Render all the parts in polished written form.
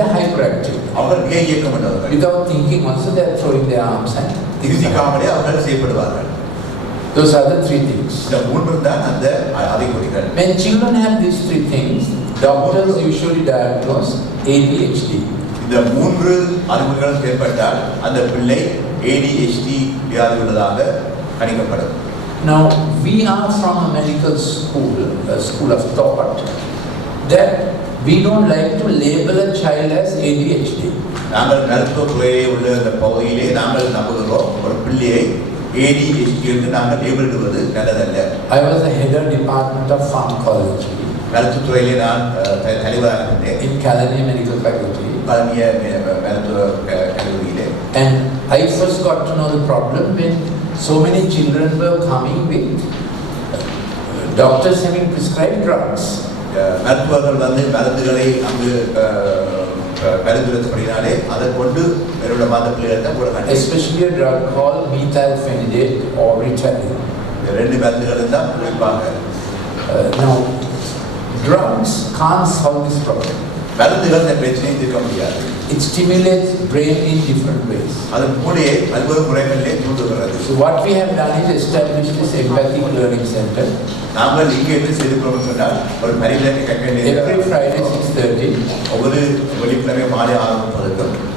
they're hyperactive. Without thinking also they're throwing their arms and those are the three things. When children have these three things, doctors usually diagnose ADHD. Now we are from a medical school, a school of thought, that we don't like to label a child as ADHD. I was the head of department of pharmacology in Kalani Medical Faculty. And I first got to know the problem when so many children were coming with doctors having prescribed drugs. Especially a drug called methylphenidate or Ritalin. Now, drugs can't solve this problem. It stimulates brain in different ways. So what we have done is establish this empathic learning center. Every Friday 6:30.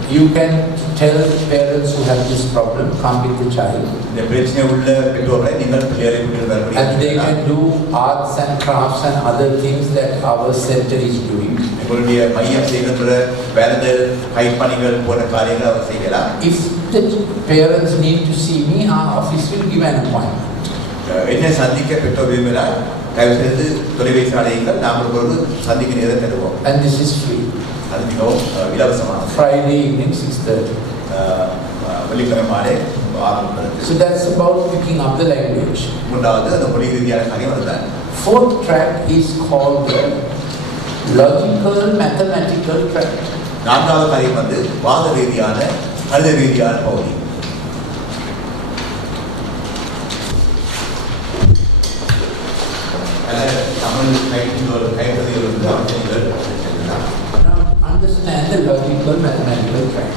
You can tell parents who have this problem, come with the child. And they can do arts and crafts and other things that our center is doing. If the parents need to see me, our office will give an appointment. And this is free. Friday evening 6:30. So that's about picking up the language. Fourth track is called the logical mathematical track. Now understand the logical mathematical track.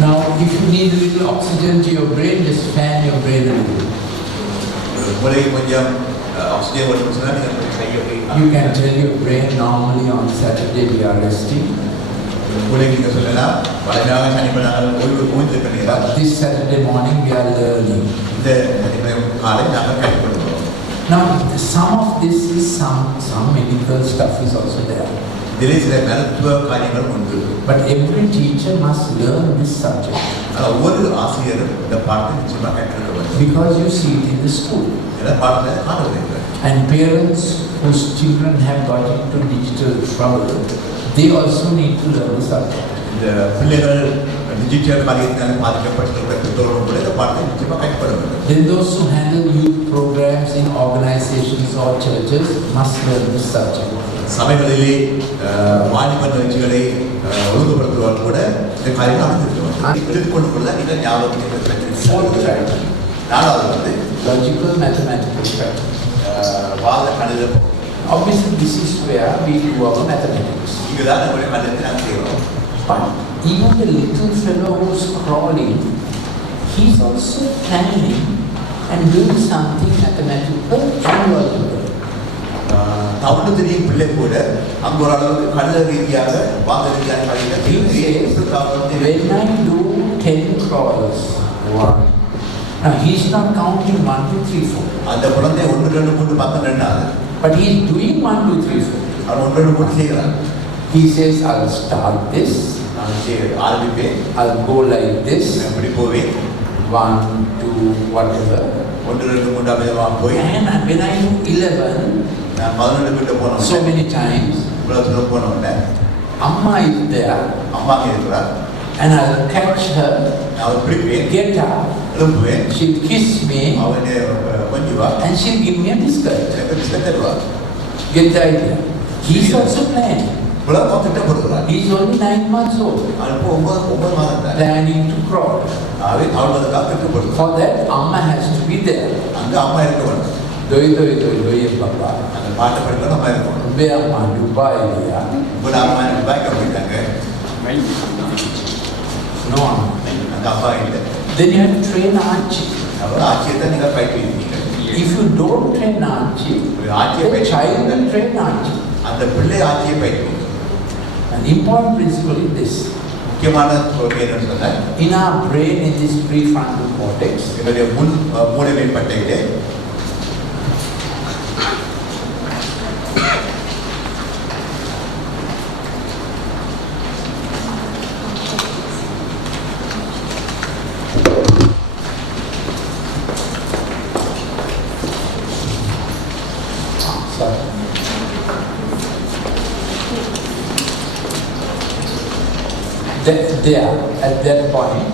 Now if you need a little oxygen to your brain, just fan your brain a little. You can tell your brain normally on Saturday we are resting. But this Saturday morning we are learning. Now some of this is some medical stuff is also there. But every teacher must learn this subject. Because you see it in the school. And parents whose children have got into digital trouble, they also need to learn the subject. Then those who handle youth programs in organizations or churches must learn this subject. Fourth track, logical mathematical track. Obviously this is where we do our mathematics. But even the little fellow who's crawling, he's also planning and doing something mathematical and logical. When I do 10 crawls, now he's not counting 1, 2, 3, 4. But he's doing 1, 2, 3, 4. He says, I'll start this. I'll go like this. 1, 2, whatever. And when I do 11, so many times, Amma is there. And I'll catch her, get up, she'll kiss me, and she'll give me a biscuit. Get the idea? He's also playing. He's only 9 months old. Planning to crawl. For that, Amma has to be there. doi papa. அந்த பாட்டை படிக்க நம்ம இருக்கோம். Ubayama Dubai ya. உபலாமா துபாய்க்கு போயிட்டாங்க. No. அந்த அப்பா இல்லை. Then you have to train Archie. அவர் ஆட்சியை தான் நீங்கள் பயிற்றுவீங்க. If you don't train Archie, the child will train Archie. அந்த பிள்ளை ஆட்சியை பயிற்றுவீங்க. An important principle is this. முக்கியமான கொள்கை என்னன்னு சொன்னால், in our brain, in this prefrontal cortex, என்னுடைய மூளைமை பட்டையிலே there, at that point,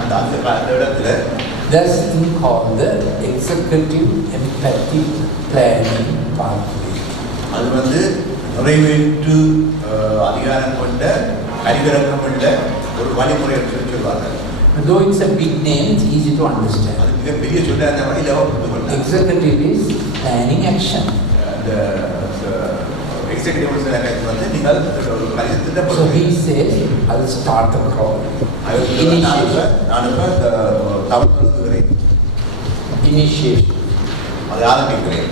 அந்த இடத்துல there's a thing called the executive empathic planning pathway. அது வந்து நிறைவேற்று அதிகாரம் கொண்ட அறிவிறக்கம் உள்ள ஒரு வழிமுறை என்று சொல்வாங்க. Though it's a big name, it's easy to understand. அது மிக பெரிய சொல்ல அந்த மாதிரி இலவ புரிந்து கொள்ளலாம். Executive is planning action. The executive வந்து நீங்கள் ஒரு காரியத்தை So he says, I'll start the crawl. Initiation. அதை ஆரம்பிக்கிறேன்.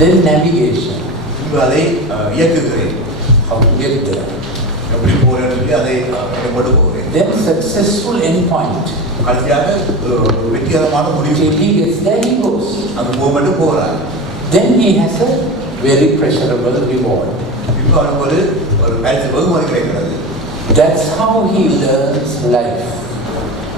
Then navigation. அதை இயக்குகிறேன். How to get there. எப்படி போறேன்னு சொல்லி அதை கொண்டு போகிறேன். Then successful endpoint. கடைசியாக வெற்றிகரமான முடிவு. Till he gets there, he goes. அது போகட்டு போகிறார். Then he has a very pleasurable reward. இப்போ அவனுக்கு ஒரு பரிசு வெகுமதி கிடைக்கிறது. That's how he learns life.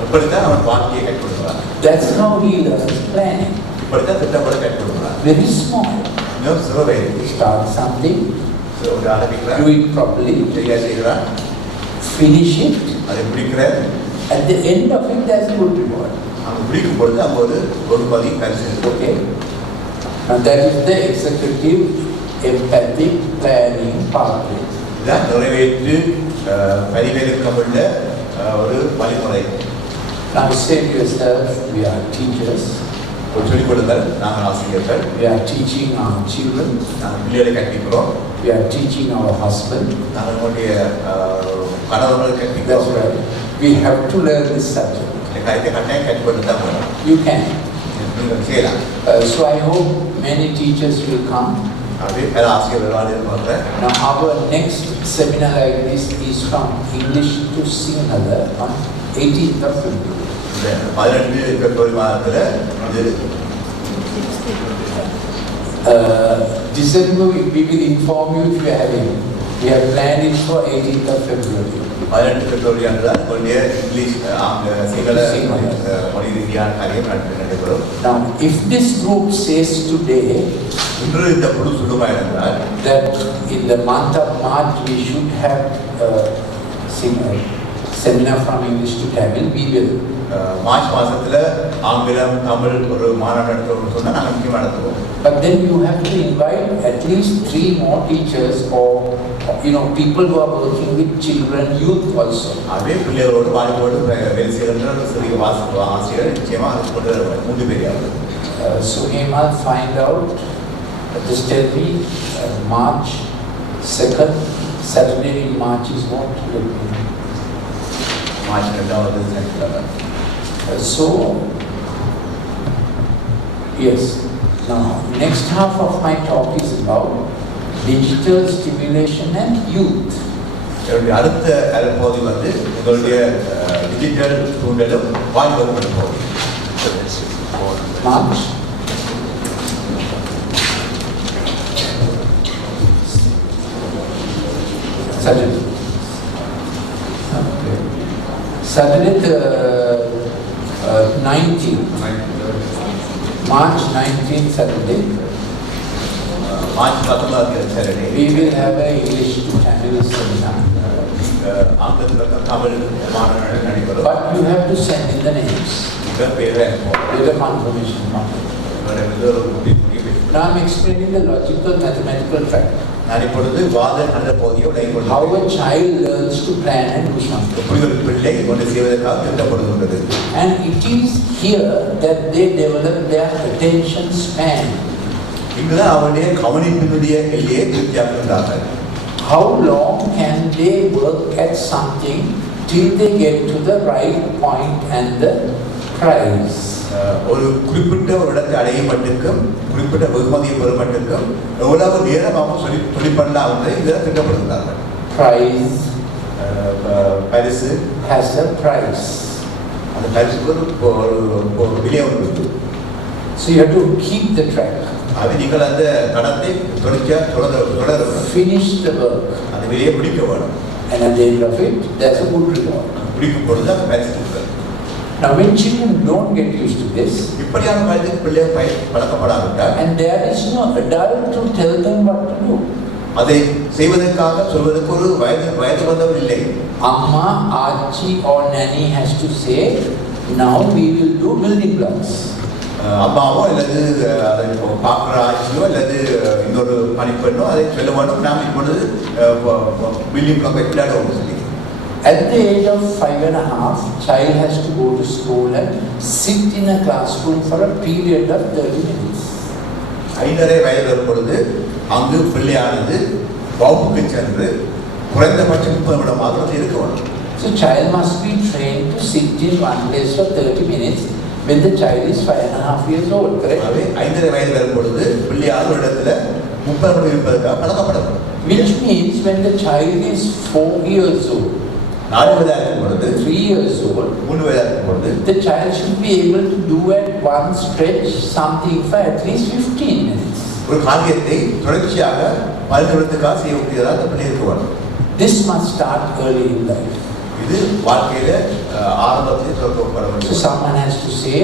அப்படித்தான் அவன் வாழ்க்கையை கற்றுக்கொள்கிறான். That's how he learns planning. இப்படித்தான் திட்டமிட கற்றுக்கொள்கிறான். Very small. மிகவும் சிறுவயது. Start something. ஆரம்பிக்கிறான். Do it properly. சரியா செய்கிறான். Finish it. அதை முடிக்கிறார். At the end of it, there's a good reward. அவன் முடிக்கும் பொழுது அங்கே ஒரு வெகுமதி பரிசு. Okay. And that is the executive empathic planning pathway. இதான் நிறைவேற்று பரிவேற்கம் உள்ள ஒரு வழிமுறை. Now say to yourself, we are teachers. சொல்லிக் கொடுங்கள், நாங்கள் ஆசிரியர்கள். We are teaching our children. நாங்கள் பிள்ளைகளை கற்பிக்கிறோம். We are teaching our husband. நாங்கள் நம்முடைய கணவர்களை கற்பிக்கிறோம். That's right. We have to learn this subject. இந்த காரியத்தை கட்டாயம் கற்றுக்கொண்டு தான் போகணும். You can. நீங்கள் செய்யலாம். So I hope many teachers will come. அப்படியே பல ஆசிரியர்கள் வருவாங்க. Now our next seminar like this is from English to Sinhala on 18th of February. 18 பிப்ரவரி மாதத்துல இது December we will inform you if we are having. We have planned it for 18th of February. 18 பிப்ரவரி அன்று தான் உங்களுடைய இங்கிலீஷ் சிங்கள மொழி ரீதியான காரியம் நடைபெறும். Now if this group says today இன்று இந்த குழு சொல்லுவாங்க என்றால் that in the month of March we should have seminar from English to Tamil, we will. March மாசத்துல ஆங்கிலம் தமிழ் ஒரு மாநாடு நடத்தணும்னு சொன்னா நாங்க முக்கியமா நடத்துவோம். But then you have to invite at least 3 more teachers or people who are working with children, youth also. அதே பிள்ளைகளோடு வாலிபோடு வேலை செய்கின்ற சிறிய ஆசிரியர் நிச்சயமா அது கொண்டு வருவார் 3 பேரையாவது. So Hemal, find out, just tell me March 2nd, Saturday in March is what? March 2வது சனிக்கிழமை. So, yes. Now, next half of my talk is about digital stimulation and youth. என்னுடைய அடுத்த பகுதி வந்து உங்களுடைய டிஜிட்டல் தூண்டலும் வாலிபரும் பகுதி. March. Saturday. Saturday 19th. March 19th Saturday. March 19th Saturday. We will have an English to Tamil seminar. But you have to send in the names. With the confirmation. Now I'm explaining the logical mathematical fact. நான் இப்பொழுது வாத நல்ல பகுதியை விளங்கிக் How கொள்கிறேன். a child learns to plan and do something. எப்படி ஒரு பிள்ளை ஒன்று செய்வதற்காக திட்டப்படுகின்றது. And it is here that they develop their attention span. இங்குதான் அவருடைய கவனிப்பினுடைய எல்லையை திருப்தியாக்குகின்றார்கள். How long can they work at something till they get to the right point and the prize? ஒரு குறிப்பிட்ட ஒரு இடத்தை அடையும் மட்டுக்கும் குறிப்பிட்ட வெகுமதியை பெறும் மட்டுக்கும் எவ்வளவு நேரம் அவங்க சொல்லி பண்ணலாம் என்று இதில் திட்டப்படுகிறார்கள். Prize பரிசு has a price. அந்த பரிசுக்கு ஒரு விலை ஒன்று. So you have to keep the track. அது நீங்கள் அந்த கடத்தை தொடர finish the work. அந்த விலையை பிடிக்க வேண்டும். And at the end of it, there's a good reward. பிடிக்கும் பொழுது அந்த பரிசு கொடுக்கிறது. Now when children don't get used to this, இப்படியான காலத்துக்கு பிள்ளையை பழக்கப்படாவிட்டால், and there is no adult to tell them what to do. அதை செய்வதற்காக சொல்வதற்கு ஒரு வயது வந்தவர் இல்லை. Amma, Achi or Nanny has to say, now we will do building blocks. அம்மாவோ அல்லது அதை பார்க்குற ஆட்சியோ அல்லது இன்னொரு பணிப்பெண்ணோ அதை சொல்ல வேண்டும். நாம் இப்பொழுது பில்டிங் பிளாக் விளையாடுவோம் சொல்லி. At the age of 5.5, child has to go to school and sit in a classroom for a period of 30 minutes. 5.5 வயது வரும் பொழுது அங்கு பிள்ளையானது வகுப்புக்கு சென்று குறைந்தபட்சம் 30 நிமிடமாக இருக்க வேண்டும். So child must be trained to sit in one place for 30 minutes when the child is 5.5 years old, correct? 5.5 வயது வரும் பொழுது பிள்ளையானது ஒரு இடத்துல 30 நிமிடம் இருப்பதற்காக பழக்கப்படும். Which means when the child is 4 years old, 4 வயதாக இருக்கும் பொழுது 3 years old, 3 வயதாக இருக்கும் பொழுது the child should be able to do at one stretch something for at least 15 minutes. ஒரு காரியத்தை தொடர்ச்சியாக 10 நிமிடத்துக்காக செய்யக்கூடியதாக அந்த பிள்ளை இருக்க வேண்டும். This must start early in life. இது வாழ்க்கையில ஆரம்பத்தில் தொடங்கப்பட வேண்டும். So someone has to say,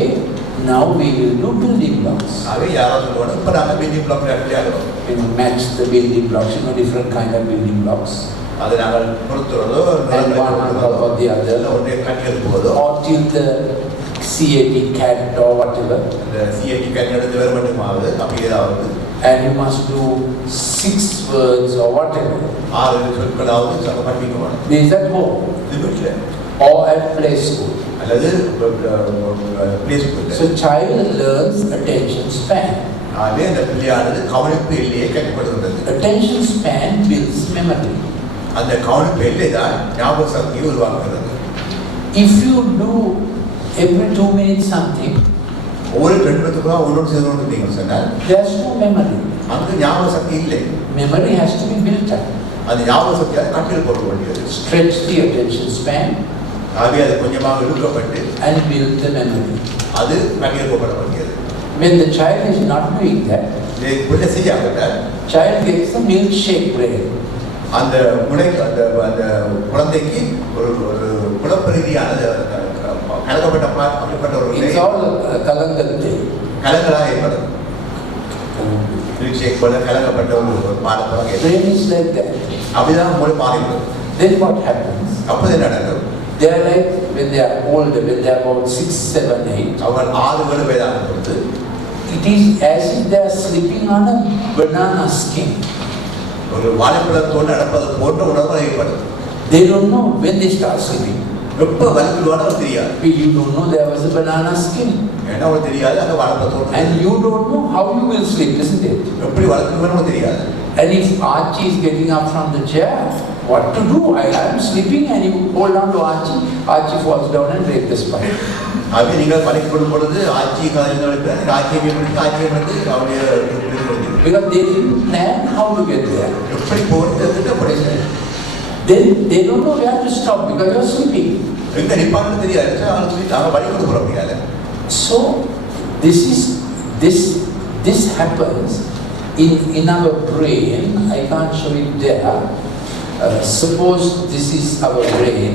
now we will do building blocks. ஆகவே யாராவது சொல்லுவாங்க இப்போ நாங்கள் பில்டிங் பிளாக் விளையாடுவோம். You know, match the building blocks, you know, different kind of building blocks. அதை நாங்கள் பொறுத்துறதோ And one on top of the other, ஒன்றை கட்டி எடுப்பதோ or till the CAT cat or whatever. இந்த சிஐடி கட்டி எடுத்து வேறு மட்டுமாவது அப்படி ஏதாவது. And you must do 6 words or whatever. 6 சொற்களாவது சொல்ல பண்ணிக்க வேண்டும். This is at home. இது வீட்டில் Or at play school. அல்லது பிளே ஸ்கூலில். So child learns attention span. ஆகவே அந்த பிள்ளையானது கவனிப்பு எல்லையை கட்டுப்படுகிறது. Attention span builds memory. அந்த கவனிப்பு எல்லை தான் ஞாபக சக்தியை உருவாக்குகிறது. If you do every 2 minutes something, ஒவ்வொரு 2 நிமிடத்துக்குள்ள ஒவ்வொரு செய்து கொண்டிருந்தீங்கன்னு சொன்னால் there's no memory. அங்கு ஞாபக சக்தி இல்லை. Memory has to be built up. அந்த ஞாபக சக்தியால் கட்டில் போட வேண்டியது. Stretch the attention span ஆகவே அது கொஞ்சமாக இழுக்கப்பட்டு and build the memory. அது கட்டில் போட வேண்டியது. When the child is not doing that, இதை பிள்ளை செய்யாவிட்டால் child gets a milkshake brain. அந்த முனைக்கு அந்த அந்த குழந்தைக்கு ஒரு ஒரு குழப்பரீதியான கலக்கப்பட்ட அப்படிப்பட்ட ஒரு It's all kalangatte. கலங்களாக ஏற்படும். மில்க்ஷேக் போல கலக்கப்பட்ட ஒரு பாடப்படாக Brain is like that. அப்படிதான் மூளை மாறிவிடும். Then what happens? அப்போது என்ன நடக்கும்? They are like when they are older, when they are about 6, 7, 8. அவர்கள் 6 வயதான பொழுது It is as if they are sleeping on a banana skin. ஒரு வாழைப்பழத்தோடு நடப்பது போன்ற உணர்வு ஏற்படும். They don't know when they start sleeping. எப்போ வலிக்குவானோ தெரியாது. You don't know there was a banana skin. ஏன்னா அவனுக்கு தெரியாது அந்த வாழைப்பழத்தோடு. And you don't know how you will sleep, isn't it? எப்படி வலிக்குவானோ தெரியாது. And if Archie is getting up from the chair, what to do? I am sleeping and you hold on to Archie. Archie falls down and breaks the spine. ஆகவே நீங்கள் வலிக்கப்படும் பொழுது ஆட்சி காலையில் ஆட்சியை அவருடைய Because they didn't plan how to get there. எப்படி போகிறது படிச்சு Then they don't know where to stop because you are sleeping. எங்க நிப்பாட்டு தெரியாது. அவங்க வலிக்கப்பட போற முடியாது. So this happens in our brain. I can't show it there. Suppose this is our brain.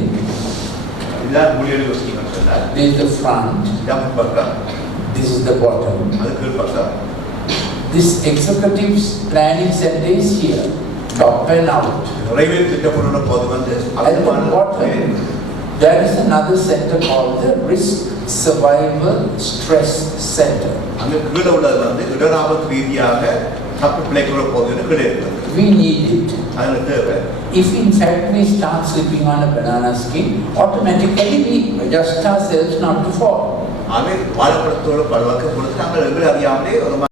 இதுதான் மூளையோட யோசிக்கணும் சொன்னா. This is the front. இதான் பக்கம். This is the bottom. அது கீழ் பக்கம். This executive planning center is here, top and out. நிறைவேற்ற திட்டப்பட்ட போது வந்து At the bottom, there is another center called the risk survival stress center. அங்கே கீழே உள்ளது வந்து இடராபத்து ரீதியாக தப்பு பிழைக்கிற போதுன்னு கீழே இருக்குது. We need it. அதில் தேவை. If in fact we start sleeping on a banana skin, automatically we adjust ourselves not to fall. ஆகவே வாழைப்பழத்தோடு பழக்க பொழுது நாங்கள் எங்களை அறியாமலே ஒரு